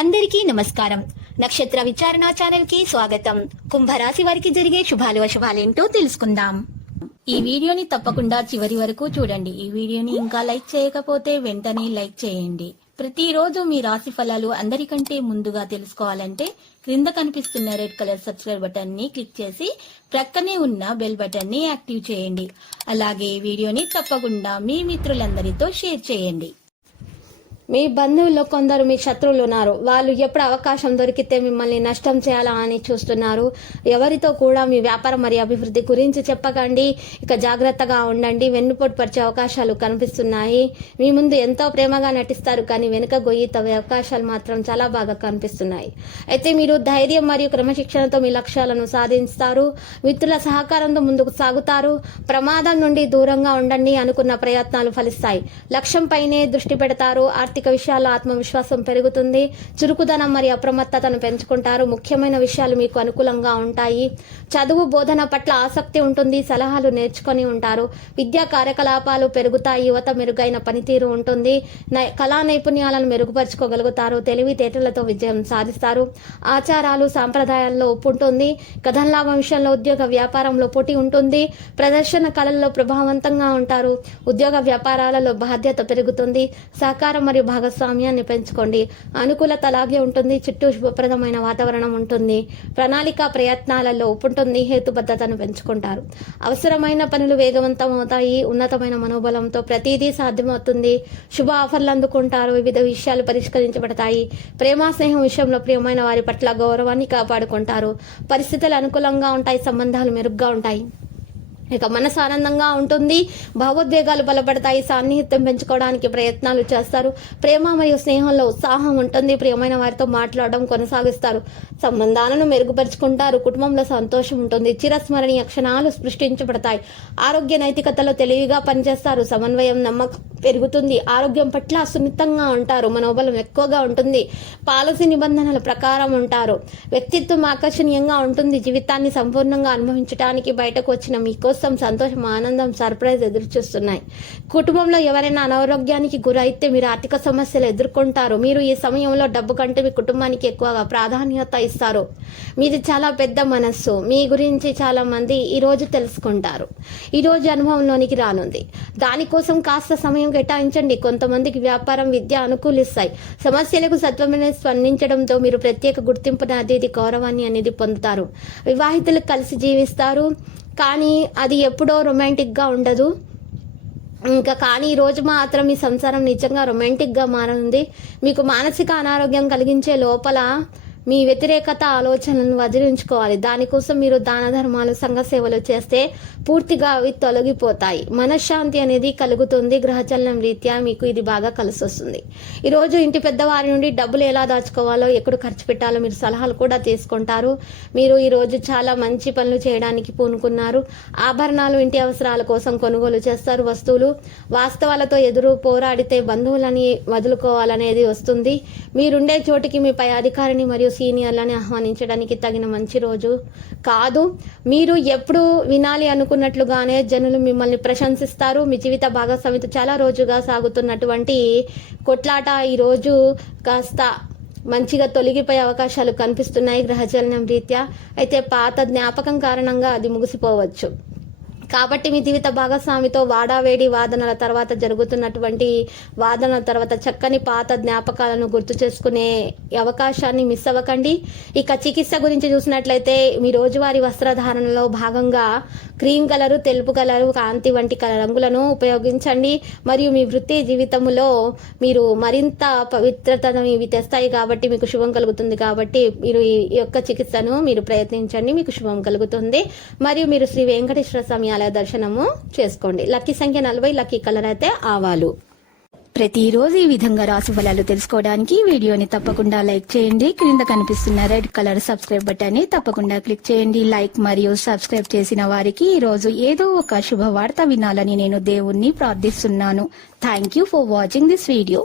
అందరికీ నమస్కారం. నక్షత్ర విచారణ ఛానల్ కి స్వాగతం. కుంభరాశి వారికి జరిగే శుభాలు అశుభాలేంటో తెలుసుకుందాం. ఈ వీడియోని తప్పకుండా చివరి వరకు చూడండి. ఈ వీడియోని ఇంకా లైక్ చేయకపోతే వెంటనే లైక్ చేయండి. ప్రతిరోజు మీ రాశి ఫలాలు అందరికంటే ముందుగా తెలుసుకోవాలంటే క్రింద కనిపిస్తున్న రెడ్ కలర్ సబ్స్క్రైబ్ బటన్ ని క్లిక్ చేసి ప్రక్కనే ఉన్న బెల్ బటన్ ని యాక్టివ్ చేయండి. అలాగే ఈ వీడియోని తప్పకుండా మీ మిత్రులందరితో షేర్ చేయండి. మీ బంధువుల్లో కొందరు మీ శత్రువులు ఉన్నారు. వాళ్ళు ఎప్పుడు అవకాశం దొరికితే మిమ్మల్ని నష్టం చేయాలా అని చూస్తున్నారు. ఎవరితో కూడా మీ వ్యాపారం మరియు అభివృద్ధి గురించి చెప్పకండి. ఇక జాగ్రత్తగా ఉండండి. వెన్నుపోటు పరిచే అవకాశాలు కనిపిస్తున్నాయి. మీ ముందు ఎంతో ప్రేమగా నటిస్తారు, కానీ వెనుక గొయ్యి తవ్వే అవకాశాలు మాత్రం చాలా బాగా కనిపిస్తున్నాయి. అయితే మీరు ధైర్యం మరియు క్రమశిక్షణతో మీ లక్ష్యాలను సాధిస్తారు. మిత్రుల సహకారంతో ముందుకు సాగుతారు. ప్రమాదం నుండి దూరంగా ఉండండి. అనుకున్న ప్రయత్నాలు ఫలిస్తాయి. లక్ష్యం పైనే దృష్టి పెడతారు. ఆర్థిక విషయాల్లో ఆత్మవిశ్వాసం పెరుగుతుంది. చురుకుదనం మరియు అప్రమత్తతను పెంచుకుంటారు. ముఖ్యమైన విషయాలు మీకు అనుకూలంగా ఉంటాయి. చదువు బోధన పట్ల ఆసక్తి ఉంటుంది. సలహాలు నేర్చుకొని ఉంటారు. విద్యా కార్యకలాపాలు పెరుగుతాయి. యువత మెరుగైన పనితీరు ఉంటుంది. కళా నైపుణ్యాలను మెరుగుపరుచుకోగలుగుతారు. తెలివితేటలతో విజయం సాధిస్తారు. ఆచారాలు సాంప్రదాయాల్లో ఒప్పు ఉంటుంది. ధనలాభం విషయంలో ఉద్యోగ వ్యాపారంలో పోటీ ఉంటుంది. ప్రదర్శన కళల్లో ప్రభావవంతంగా ఉంటారు. ఉద్యోగ వ్యాపారాలలో బాధ్యత పెరుగుతుంది. సహకారం మరియు భాగస్వామ్యాన్ని పెంచుకోండి. అనుకూలత అలాగే ఉంటుంది. చుట్టూ శుభప్రదమైన వాతావరణం ఉంటుంది. ప్రణాళిక ప్రయత్నాలలో ఉంటుంది. హేతుబద్ధతను పెంచుకుంటారు. అవసరమైన పనులు వేగవంతం అవుతాయి. ఉన్నతమైన మనోబలంతో ప్రతిదీ సాధ్యమవుతుంది. శుభ ఆఫర్లు అందుకుంటారు. వివిధ విషయాలు పరిష్కరించబడతాయి. ప్రేమ స్నేహం విషయంలో ప్రియమైన వారి పట్ల గౌరవాన్ని కాపాడుకుంటారు. పరిస్థితులు అనుకూలంగా ఉంటాయి. సంబంధాలు మెరుగ్గా ఉంటాయి. ఇక మనసు ఆనందంగా ఉంటుంది. భావోద్వేగాలు బలపడతాయి. సాన్నిహిత్యం పెంచుకోవడానికి ప్రయత్నాలు చేస్తారు. ప్రేమ మరియు స్నేహంలో ఉత్సాహం ఉంటుంది. ప్రియమైన వారితో మాట్లాడడం కొనసాగిస్తారు. సంబంధాలను మెరుగుపరుచుకుంటారు. కుటుంబంలో సంతోషం ఉంటుంది. చిరస్మరణీయ క్షణాలు సృష్టించబడతాయి. ఆరోగ్య నైతికతలో తెలివిగా పనిచేస్తారు. సమన్వయం నమ్మకం పెరుగుతుంది. ఆరోగ్యం పట్ల సున్నితంగా ఉంటారు. మనోబలం ఎక్కువగా ఉంటుంది. పాలసీ నిబంధనల ప్రకారం ఉంటారు. వ్యక్తిత్వం ఆకర్షణీయంగా ఉంటుంది. జీవితాన్ని సంపూర్ణంగా అనుభవించడానికి బయటకు వచ్చిన మీకోసం సంతోషం, ఆనందం, సర్ప్రైజ్ ఎదురు చూస్తున్నాయి. కుటుంబంలో ఎవరైనా అనారోగ్యానికి గురైతే మీరు ఆర్థిక సమస్యలు ఎదుర్కొంటారు. మీరు ఈ సమయంలో డబ్బు కంటే మీ కుటుంబానికి ఎక్కువగా ప్రాధాన్యత ఇస్తారు. మీది చాలా పెద్ద మనస్సు. మీ గురించి చాలా మంది ఈ రోజు తెలుసుకుంటారు. ఈ రోజు అనుభవంలోనికి రానుంది. దానికోసం కాస్త సమయం కేటాయించండి. కొంతమందికి వ్యాపారం, విద్య అనుకూలిస్తాయి. సమస్యలకు సత్వమైన స్పందించడంతో మీరు ప్రత్యేక గుర్తింపును, అతిథి గౌరవాన్ని అనేది పొందుతారు. వివాహితులు కలిసి జీవిస్తారు, కానీ అది ఎప్పుడో రొమాంటిక్గా ఉండదు. కానీ ఈ రోజు మాత్రం మీ సంసారం నిజంగా రొమాంటిక్గా మారనుంది. మీకు మానసిక అనారోగ్యం కలిగించే లోపల మీ వ్యతిరేకత ఆలోచనలను వదిలించుకోవాలి. దానికోసం మీరు దాన ధర్మాలు, సంఘ సేవలు చేస్తే పూర్తిగా అవి తొలగిపోతాయి. మనశ్శాంతి అనేది కలుగుతుంది. గ్రహచలనం రీత్యా మీకు ఇది బాగా కలిసి వస్తుంది. ఈరోజు ఇంటి పెద్దవారి నుండి డబ్బులు ఎలా దాచుకోవాలో, ఎక్కడ ఖర్చు పెట్టాలో మీరు సలహాలు కూడా తీసుకుంటారు. మీరు ఈరోజు చాలా మంచి పనులు చేయడానికి పూనుకున్నారు. ఆభరణాలు, ఇంటి అవసరాల కోసం కొనుగోలు చేస్తారు. వస్తువులు, వాస్తవాలతో ఎదురు పోరాడితే బంధువులని వదులుకోవాలనేది వస్తుంది. మీరుండే చోటికి మీ పై అధికారిని మరియు సీనియర్లని ఆహ్వానించడానికి తగిన మంచి రోజు కాదు. మీరు ఎప్పుడు వినాలి అనుకున్నట్లుగానే జనులు మిమ్మల్ని ప్రశంసిస్తారు. మీ జీవిత భాగస్వామితో చాలా రోజుగా సాగుతున్నటువంటి కొట్లాట ఈ రోజు కాస్త మంచిగా తొలగిపోయే అవకాశాలు కనిపిస్తున్నాయి గ్రహచలనం రీత్యా. అయితే పాత జ్ఞాపకం కారణంగా అది ముగిసిపోవచ్చు. కాబట్టి మీ జీవిత భాగస్వామితో వాడావేడి వాదనల తర్వాత జరుగుతున్నటువంటి వాదనల తర్వాత చక్కని పాత జ్ఞాపకాలను గుర్తు చేసుకునే అవకాశాన్ని మిస్ అవ్వకండి. ఇక చికిత్స గురించి చూసినట్లయితే మీ రోజువారీ వస్త్రధారణలో భాగంగా క్రీమ్ కలరు, తెలుపు కలరు, కాంతి వంటి రంగులను ఉపయోగించండి. మరియు మీ వృత్తి జీవితంలో మీరు మరింత పవిత్రతను ఇవి తెస్తాయి కాబట్టి మీకు శుభం కలుగుతుంది. కాబట్టి మీరు ఈ యొక్క చికిత్సను మీరు ప్రయత్నించండి. మీకు శుభం కలుగుతుంది. మరియు మీరు శ్రీ వెంకటేశ్వర స్వామి దర్శనము చేసుకోండి. లక్కీ సంఖ్య 40, లక్కీ కలర్ అయితే ఆవాలు. ప్రతిరోజు ఈ విధంగా రాశి ఫలాలు తెలుసుకోవడానికి వీడియోని తప్పకుండా లైక్ చేయండి. క్రింద కనిపిస్తున్న రెడ్ కలర్ సబ్స్క్రైబ్ బటన్ ని తప్పకుండా క్లిక్ చేయండి. లైక్ మరియు సబ్స్క్రైబ్ చేసిన వారికి ఈ రోజు ఏదో ఒక శుభవార్త వినాలని నేను దేవుణ్ణి ప్రార్థిస్తున్నాను. Thank you for watching this video.